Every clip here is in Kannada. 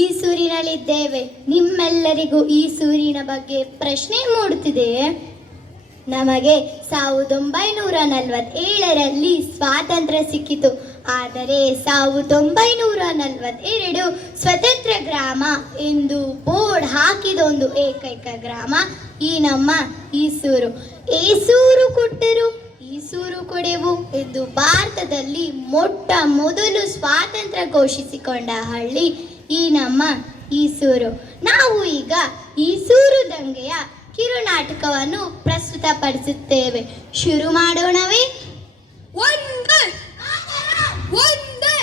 ಈ ಸೂರಿನಲ್ಲಿದ್ದೇವೆ. ನಿಮ್ಮೆಲ್ಲರಿಗೂ ಈ ಸೂರಿನ ಬಗ್ಗೆ ಪ್ರಶ್ನೆ ಮೂಡುತ್ತಿದೆಯೇ? ನಮಗೆ 1947ರಲ್ಲಿ ಸ್ವಾತಂತ್ರ್ಯ ಸಿಕ್ಕಿತು. ಆದರೆ 1942 ಸ್ವತಂತ್ರ ಗ್ರಾಮ ಎಂದು ಬೋರ್ಡ್ ಹಾಕಿದೊಂದು ಏಕೈಕ ಗ್ರಾಮ ಈ ನಮ್ಮ ಈಸೂರು. ಏಸೂರು ಕೊಟ್ಟರು ಈಸೂರು ಕೊಡೆವು ಎಂದು ಭಾರತದಲ್ಲಿ ಮೊಟ್ಟ ಮೊದಲು ಸ್ವಾತಂತ್ರ್ಯ ಘೋಷಿಸಿಕೊಂಡ ಹಳ್ಳಿ ಈ ನಮ್ಮ ಈಸೂರು. ನಾವು ಈಗ ಈಸೂರು ದಂಗೆಯ ಕಿರುನಾಟಕವನ್ನು ಪ್ರಸ್ತುತಪಡಿಸುತ್ತೇವೆ. ಶುರು ಮಾಡೋಣವೇ? ಒಂದೇ ಒಂದೇ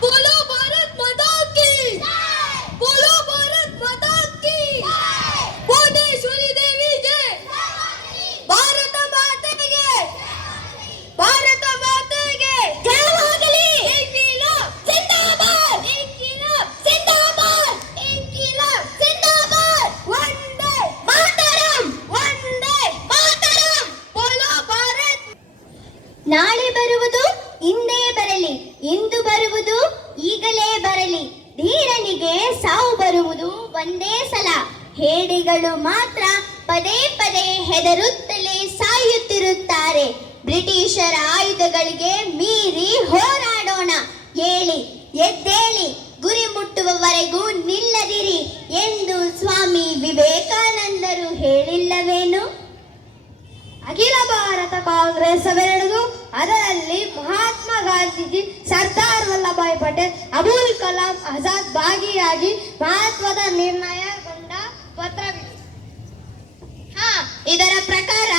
ಬೋಲೋ ಭಾರತ್ ಮಾತಾ ಕಿ ಬೋಲೋ ಭಾರತ್ ಮಾತಾ ಕಿ ಭುವನೇಶ್ವರಿ ದೇವಿಗೆ ಭಾರತ ಮಾತೆಗೆ ಭಾರತ ಮಾತೆಗೆ ಜಯವಾಗಲಿ. ಇನ್ಕಿಲಾಬ್ ಜಿಂದಾಬಾದ್ ಇನ್ಕಿಲಾಬ್ ಜಿಂದಾಬಾದ್ ಇನ್ಕಿಲಾಬ್ ಜಿಂದಾಬಾದ್. ಒಂದೇ ಮಾತರಂ ಬೋಲೋ ಭಾರತ್. ನಾಳೆ ಬರುವುದು ಇಂದೇ ಬರಲಿ, ಇಂದು ಬರುವುದು ಈಗಲೇ ಬರಲಿ. ಧೀರನಿಗೆ ಸಾವು ಬರುವುದು ಒಂದೇ ಸಲ. ಹೇಡಿಗಳು ಮಾತ್ರ ಪದೇ ಪದೇ ಹೆದರುತ್ತಲೇ ಸಾಯುತ್ತಿರುತ್ತಾರೆ. ಬ್ರಿಟಿಷರ ಆಯುಧಗಳಿಗೆ ಮೀರಿ ಹೋರಾಡೋಣ. ಏಳಿ ಎದ್ದೇಳಿ, ಗುರಿ ಮುಟ್ಟುವವರೆಗೂ ನಿಲ್ಲದಿರಿ ಎಂದು ಸ್ವಾಮಿ ವಿವೇಕಾನಂದರು ಹೇಳಿಲ್ಲವೇನು? ಅಖಿಲ ಭಾರತ ಕಾಂಗ್ರೆಸ್ ಸಭೆ ನಡೆದು ಅದರಲ್ಲಿ ಮಹಾತ್ಮ ಗಾಂಧೀಜಿ, ಸರ್ದಾರ್ ವಲ್ಲಭಾಯ್ ಪಟೇಲ್, ಅಬುಲ್ ಕಲಾಂ ಆಜಾದ್ ಭಾಗಿಯಾಗಿ ಮಹತ್ವದ ನಿರ್ಣಯಗೊಂಡ ಪತ್ರವಿದೆ. ಇದರ ಪ್ರಕಾರ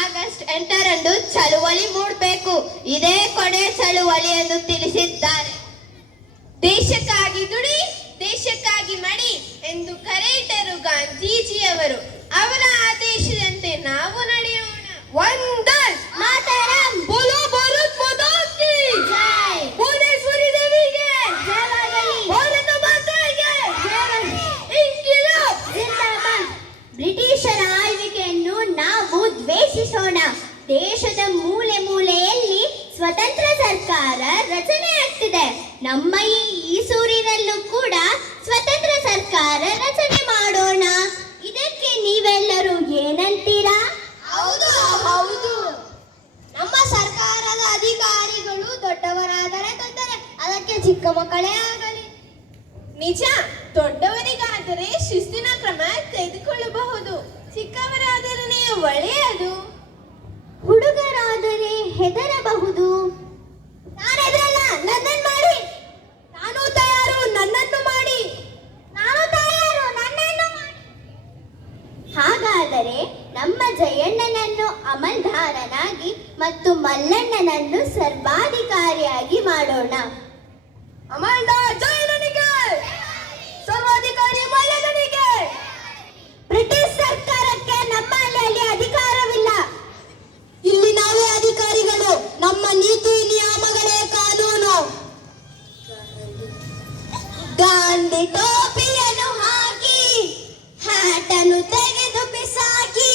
ಆಗಸ್ಟ್ 8ರಂದು ಚಳುವಳಿ ಮೂಡಬೇಕು. ಇದೇ ಕೊನೆ ಚಳುವಳಿ ಎಂದು ತಿಳಿಸಿದ್ದಾರೆ. ದೇಶಕ್ಕಾಗಿ ದುಡಿ, ದೇಶಕ್ಕಾಗಿ ಮಡಿ ಎಂದು ಕರೆ ಇಟ್ಟರು ಗಾಂಧೀಜಿಯವರು. ಅವರ ಆದೇಶದಂತೆ ನಾವು ನಡೆಯೋಣ. ಒಂದೇ ಮಾತರಂ ಬೋಲೋ ಭಾರತ್ ಮಾತಾ ಕಿ ಜೈ. ಭುವನೇಶ್ವರಿ ದೇವಿಗೆ ಜಯವಾಗಲಿ. ಭಾರತ ಮಾತೆಗೆ ಇನ್ಕಿಲಾಬ್ ಜಿಂದಾಬಾದ್. ಬ್ರಿಟಿಷರ ಆಳ್ವಿಕೆಯನ್ನು ನಾವು ದ್ವೇಷಿಸೋಣ. ದೇಶದ ಮೂಲೆ ಮೂಲೆಯಲ್ಲಿ ಸ್ವತಂತ್ರ ಸರ್ಕಾರ ರಚನೆಯಾಗ್ತಿದೆ. ನಮ್ಮ ಈ ಈಸೂರಿನಲ್ಲೂ ಕೂಡ ಸ್ವತಂತ್ರ ಸರ್ಕಾರ ರಚನೆ ಮಾಡೋಣ. ಇದಕ್ಕೆ ನೀವೆಲ್ಲರೂ ಏನಂತೀರಾ? ಹೌದು ಹೌದು. ನಮ್ಮ ಸರ್ಕಾರದ ಅಧಿಕಾರಿಗಳು ದೊಡ್ಡವರಾದರೆ ತೊಂದರೆ, ಅದಕ್ಕೆ ಚಿಕ್ಕ ಮಕ್ಕಳೇ ಆಗಲಿ. ನಿಜ, ದೊಡ್ಡವರಿಗಾದರೆ ಶಿಸ್ತಿನ ಕ್ರಮ ತೆಗೆದುಕೊಳ್ಳಬಹುದು, ಚಿಕ್ಕವರಾದರೆ ಒಳ್ಳೆಯದು. ಹುಡುಗರಾದರೆ ಹೆದರಬಹುದು. ನಾನು ಹೆದರಲ್ಲ, ನನ್ನನ್ನು ಮಾಡಿ. ನಾನು ತಯಾರು, ನನ್ನನ್ನು ಮಾಡಿ. ನಾನು ತಯಾರು, ನನ್ನನ್ನು ಮಾಡಿ. ಹಾಗಾದರೆ ನಮ್ಮ ಜಯಣ್ಣನನ್ನು ಅಮಲ್ದಾರನಾಗಿ ಮತ್ತು ಮಲ್ಲಣ್ಣನನ್ನು ಸರ್ವಾಧಿಕಾರಿಯಾಗಿ ಮಾಡೋಣ. ಅಮಲ್ದಾರ್ ಜಯಣ್ಣನಿಗೆ, ಸರ್ವಾಧಿಕಾರಿ ಮಲ್ಲಣ್ಣನಿಗೆ. ಬ್ರಿಟಿಷ್ ಸರ್ಕಾರಕ್ಕೆ ನಮ್ಮಲ್ಲಿ ಅಲ್ಲಿ ಅಧಿಕಾರವಿಲ್ಲ. ಇಲ್ಲಿ ನಾವೇ ಅಧಿಕಾರಿಗಳು. ನಮ್ಮ ನೀತಿ ನಿಯಮಗಳೇ ಕಾನೂನು. ಗಾಂಧಿ ಟೋಪಿಯನ್ನು ಹಾಕಿ, ಹ್ಯಾಟನ್ನು ತೆಗೆದು ಬಿಸಾಕಿ.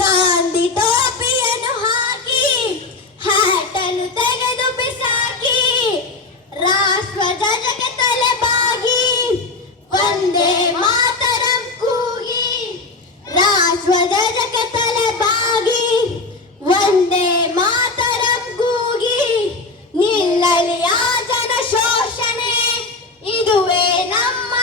ಗಾಂಧಿ ಟೋಪಿಯನ್ನು ಹಾಕಿ, ಹ್ಯಾಟನ್ನು ತೆಗೆದು ಬಿಸಾಕಿ. ರಾಷ್ಟ್ರ ಧ್ವಜಕ್ಕೆ ತಲೆ ಬಾಗಿ, ಒಂದೇ ಮಾತರಂ ಕೂಗಿ. ರಾಷ್ಟ್ರ ಧ್ವಜಕ್ಕೆ ತಲೆ ಬಾಗಿ, ಒಂದೇ ಮಾತರಂ ಕೂಗಿ. ನಿಲ್ಲಲಿ ಆ ಜನ ಶೋಷಣೆ, ಇದುವೇ ನಮ್ಮ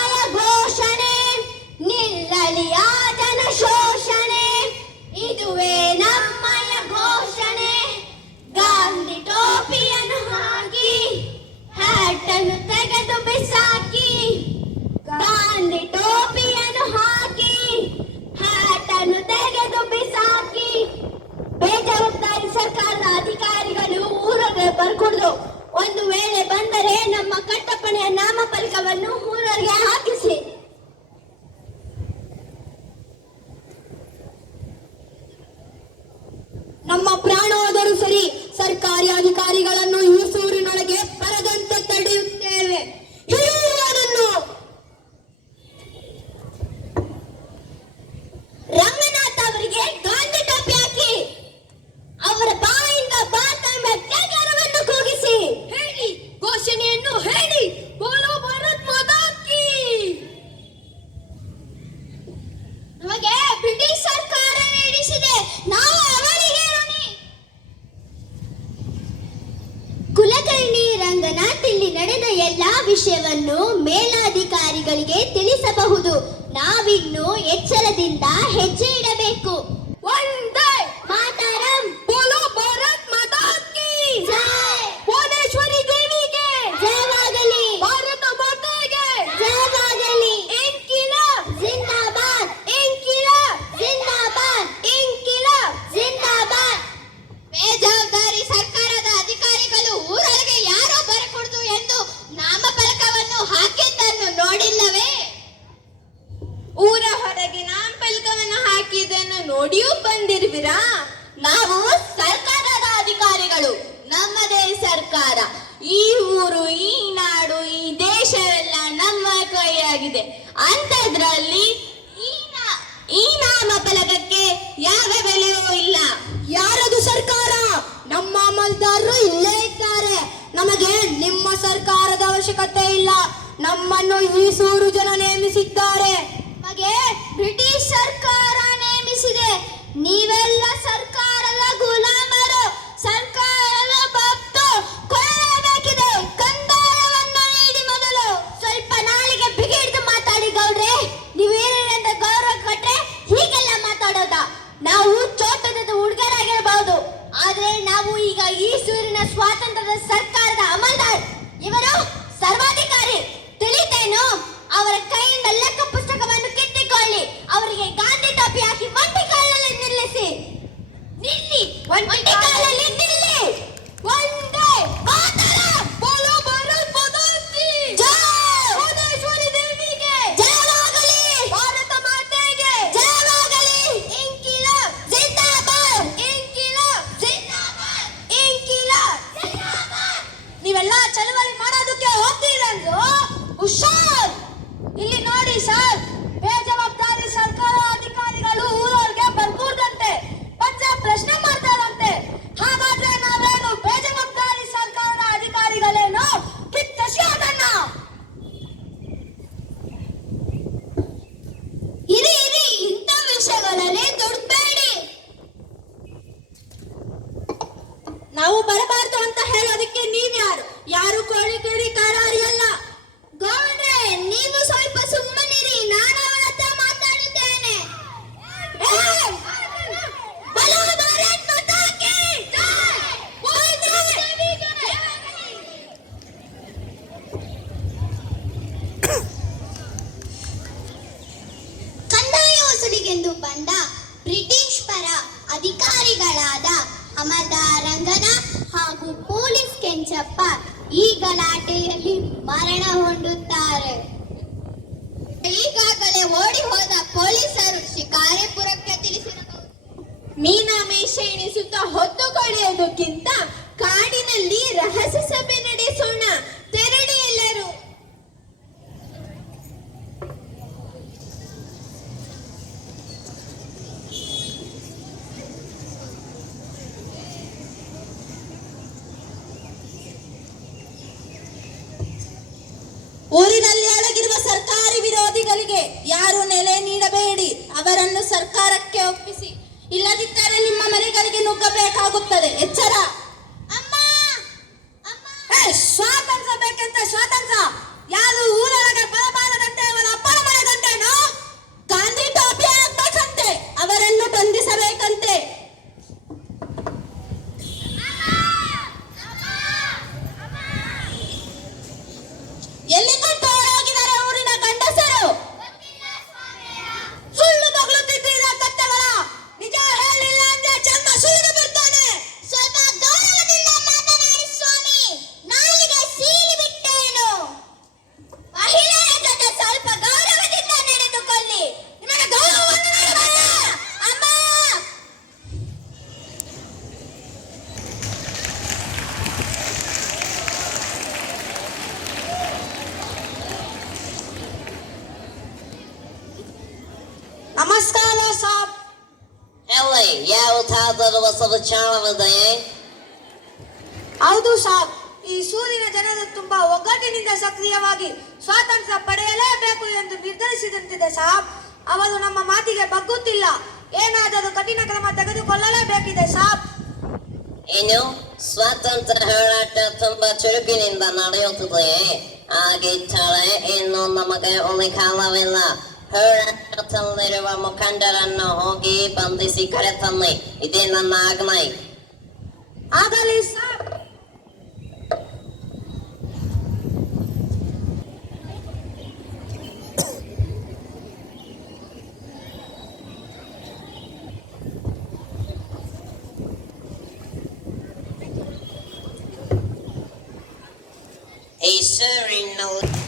ಎಲ್ಲಾ ವಿಷಯವನ್ನು ಮೇಲಾಧಿಕಾರಿಗಳಿಗೆ ತಿಳಿಸಬಹುದು. ನಾವಿನ್ನು ಎಚ್ಚರದಿಂದ ಹೆಜ್ಜೆ ಇಡಬೇಕು. ವಂದೇ ಮಾತರಂ. ಬೋಲೋ ಭಾರತ್ ಮಾತಾ ಕೀ ಜೈ. ಭುವನೇಶ್ವರಿ ದೇವಿಗೆ ಜಯವಾಗಲಿ. ಭಾರತ ಮಾತೆಗೆ ಜಯವಾಗಲಿ. ಇನ್ಕಿಲಾಬ್ ಜಿಂದಾಬಾದ್. ಇನ್ಕಿಲಾಬ್ ಜಿಂದಾಬಾದ್. ಇನ್ಕಿಲಾಬ್ ಜಿಂದಾಬಾದ್. ಬೇಜವಾಬ್ದಾರಿ ಸರ್ಕಾರದ ಅಧಿಕಾರಿಗಳು ಊರೊಳಗೆ ಯಾರೋ ಬರಕೂಡದು ಎಂದು ನಾಮಫಲಕವನ್ನು ಹಾಕಿದ್ದನ್ನು ನೋಡಿಲ್ಲವೇ? ಊರ ಹೊರಗೆ ನಾಮಫಲಕವನ್ನು ಹಾಕಿದ್ದನ್ನು ನೋಡಿಯೂ ಬಂದಿರುವಿರಾ? ನಾವು ಸರ್ಕಾರದ ಅಧಿಕಾರಿಗಳು. ನಮ್ಮದೇ ಸರ್ಕಾರ. ಈ ಊರು, ಈ ನಾಡು, ಈ ದೇಶವೆಲ್ಲ ನಮ್ಮ ಕೈಯಾಗಿದೆ. ಅಂಥದ್ರಲ್ಲಿ ಈ ನಾಮಫಲಕಕ್ಕೆ ಯಾವ ಬೆಲೆಯೂ ಇಲ್ಲ. ಯಾರದು ಸರ್ಕಾರ? ನಮ್ಮ ಅಮಲ್ದಾರರು ಇಲ್ಲೇ ಇದ್ದಾರೆ. ನಮಗೆ ನಿಮ್ಮ ಸರ್ಕಾರದ ಅವಶ್ಯಕತೆ ಇಲ್ಲ. ನಮ್ಮನ್ನು ಈ ಸೂರು ಜನ ನೇಮಿಸಿದ್ದಾರೆ. ನಮಗೆ ಬ್ರಿಟಿಷ್ ಸರ್ಕಾರ ನೇಮಿಸಿದೆ. ನೀವೆಲ್ಲ ಸರ್ಕಾರದ ಗುಲಾಮರು, ಸರ್ಕಾರದ ಭಕ್ತು. ಕೊಳ್ಳಬೇಕಿದೆ. ಕಂದಾಯವನ್ನು ನೀಡಿ ಮೊದಲು. ಸ್ವಲ್ಪ ನಾಲಿಗೆ ಬಿಗಿ ಹಿಡಿದು ಮಾತಾಡಿ ಗೌಡ್ರೆ. ನೀವೇನಿಂದ ಗೌರವ ಕೊಟ್ರೆ ಹೀಗೆಲ್ಲ ಮಾತಾಡೋದ? ನಾವು ಚೋಟದ ಹುಡುಗರಾಗಿರಬಹುದು, ಆದ್ರೆ ನಾವು ಈಗ ಈ ಸೂರಿನ ಸ್ವಾತಂತ್ರ್ಯದ ಸರ್ಕಾರದ ಅಮಲ್ದಾರ್. ಇವರು ಸರ್ವಾಧಿಕಾರಿ. ತಿಳಿತೇನು? ಅವರ ಕೈಯಿಂದ ಲೆಕ್ಕ ಪುಸ್ತಕವನ್ನು ಕಿತ್ತಿಕೊಳ್ಳಿ. ಅವರಿಗೆ ಗಾಂಧಿ ಟೋಪಿ ಹಾಕಿ ಒಂಟಿ ಕಾಲಲ್ಲಿ ನಿಲ್ಲಿಸಿ. ನಿಲ್ಲಿ, ಒಂಟಿ ಕಾಲಲ್ಲಿ ನಿಲ್ಲಿ. ವಂದೇ ಮಾತರಂ. ಬೋಲೋ ಭಾರತ್ ಮಾತಾ ಕೀ ಜೈ. ಭುವನೇಶ್ವರಿ ದೇವಿಗೆ ಜಯವಾಗಲಿ. ಭಾರತ ಮಾತೆಗೆ ಜಯವಾಗಲಿ. ಇನ್ಕಿಲಾಬ್ ಜಿಂದಾಬಾದ್. ಇನ್ಕಿಲಾಬ್ ಜಿಂದಾಬಾದ್. ಇನ್ಕಿಲಾಬ್. ಜಿಂದಾಬಾದ್. ನೀವೆಲ್ಲ ಚಳವಳಿ ಮಾಡೋದಕ್ಕೆ ಹೋಗ್ತೀರಂದ್ರು ಹುಷಾರ್. ಇಲ್ಲಿ ನೋಡಿ ಸರ್, ಬೇಜವಾಬ್ದಾರಿ ಸರ್ಕಾರ ಅಧಿಕಾರಿಗಳು ಊರವ್ರಿಗೆ ಬರ್ಕೂಡ್ದಂತೆ ಪಂಚ ಪ್ರಶ್ನೆ ಮಾಡ್ತಾರಂತೆ. ಹಾಗಾದ್ರೆ ನಾವೇನು ಬೇಜವಾಬ್ದಾರಿ ಸರ್ಕಾರದ ಅಧಿಕಾರಿಗಳೇನು ಕಿತ್ತಸಿ ಅದನ್ನ? ಇರಿ ಇರಿ, ಇಂಥ ವಿಷಯಗಳಲ್ಲಿ ದುಡ್ಬೇಡಿ. ನಾವು ಬರಬಾರ್ದು ಅಂತ ಹೇಳೋದಕ್ಕೆ ನೀವ್ಯಾರು? ಯಾರು ಕೋಳಿ ಕಿಡಿಕಾರಿ ಅಲ್ಲ. ಗೌಡ್ರೆ, ನೀವು ಸ್ವಲ್ಪ ಸುಮ್ಮನಿರಿ. ನಾನು ಅವರ ಹತ್ರ ಮಾತಾಡುತ್ತೇನೆ. ಬಲೋ ಭಾರತ್ ಮಾತಾ ಕೀ ಜೈ. ಕಂದಾಯ ವಸೂಲಿಗೆಂದು ಬಂದ ಬ್ರಿಟಿಷ್ ಪರ ಅಧಿಕಾರಿಗಳಾದ ಅಮಲ್ದಾರ್ ರಂಗನ ಹಾಗೂ ಪೊಲೀಸ್ ಕೆಂಚಪ್ಪ ಈ ಗಲಾಟೆಯಲ್ಲಿ ಮರಣ ಹೊಂದುತ್ತಾರೆ. ಈಗಾಗಲೇ ಓಡಿ ಹೋದ ಪೊಲೀಸರು ಶಿಕಾರಿಪುರಕ್ಕೆ ತಿಳಿಸಿರಬಹುದು. ಮೀನಾಮೇಷ ಎಣಿಸುತ್ತಾ ಹೊತ್ತು ಕಳೆಯೋದಕ್ಕಿಂತ ಕಾಡಿನಲ್ಲಿ ರಹಸ್ಯ ಸಭೆ ನಡೆಸೋಣ. ತೆರಳಿ ಎಲ್ಲರೂ. ಊರಿನಲ್ಲಿ ಅಡಗಿರುವ ಸರ್ಕಾರಿ ವಿರೋಧಿಗಳಿಗೆ ಯಾರು ನೆಲೆ ನೀಡಬೇಡಿ. ಅವರನ್ನು ಸರ್ಕಾರಕ್ಕೆ ಒಪ್ಪಿಸಿ, ಇಲ್ಲದಿದ್ದರೆ ನಿಮ್ಮ ಮನೆಗಳಿಗೆ ನುಗ್ಗಬೇಕಾಗುತ್ತದೆ. ಎಚ್ಚರ. ಅಮ್ಮ, ಅಮ್ಮ. ಸ್ವಾತಂತ್ರ್ಯ ಬೇಕಂತ ಸ್ವಾತಂತ್ರ್ಯ ಯಾರು ಊರೊಳಗೆ ಬರಬಾರದಂತೆ ಅವರ ಅಪ್ಪನ ಮನೆಗಂತೇನೋ ಗಾಂಧಿ ಟೋಪಿ ಹಾಕ್ಬೇಕಂತೆ. ಅವರನ್ನು ಬಂಧಿಸಬೇಕಂತೆ. ಎಲ್ಲಿ ಕೊಂಡು ಹೋಗಿದ್ದಾರೆ ಊರಿನ ಗಂಡಸರು? ಸುಳ್ಳು ಬಗಲುತ್ತಿದ್ದೀರ ಕತ್ತವರ. ನಿಜ ಹೇಳಿಲ್ಲ ಅಂದ್ರೆ ಚಂದ ಸುಳ್ಳು ಬಿಡ್ತಾನೆ. ಸ್ವಲ್ಪ ಗೌರವದಿಂದ ಮಾತನಾಡಿ ಸ್ವಾಮಿ. ನಾಲಿಗೆ ಸೀಳಿ ಬಿಟ್ಟೇನು? ಮಹಿಳೆಯ ಜೊತೆ ಸ್ವಲ್ಪ ಗೌರವದಿಂದ ನಡೆದುಕೊಳ್ಳಿ. ನಿಮಗೆ ಗೌರವವನ್ನು ನೀಡಬಲ್ಲ. ಅಮ್ಮ. ನಮಸ್ಕಾರ ಸಾಬ್. ಹೇಳಿ, ಯಾವ ಥರದ ಹೊಸದ ಚಾಣವಿದೆ? ಹೌದು ಸಾಬ್, ಈ ಸೂರಿನ ಜನರು ತುಂಬಾ ಒಗ್ಗಟ್ಟಿನಿಂದ ಸಕ್ರಿಯವಾಗಿ ಸ್ವಾತಂತ್ರ್ಯ ಪಡೆಯಲೇಬೇಕು ಎಂದು ನಿರ್ಧರಿಸಿದಂತಿದೆ ಸಾಬ್. ಅವರು ನಮ್ಮ ಮಾತಿಗೆ ಬಗ್ಗುತ್ತಿಲ್ಲ. ಏನಾದರೂ ಕಠಿಣ ಕ್ರಮ ತೆಗೆದುಕೊಳ್ಳಲೇಬೇಕಿದೆ ಸಾಬ್. ಇನ್ನು ಸ್ವಾತಂತ್ರ್ಯ ಹೋರಾಟ ತುಂಬಾ ಚುರುಕಿನಿಂದ ನಡೆಯುತ್ತದೆ. ಹಾಗಿದ್ದರೆ ಇನ್ನು ನಮಗೆ ಉಳಿಕಾಲವಿಲ್ಲ. ಹೋರಾಟದಲ್ಲಿರುವ ಮುಖಂಡರನ್ನು ಹೋಗಿ ಬಂಧಿಸಿ ಕರೆತನ್ನಿ. ಇದೇ ನನ್ನ ಆಜ್ಞೆ. ಆಗಲಿ ಸರ್. Hey, sir,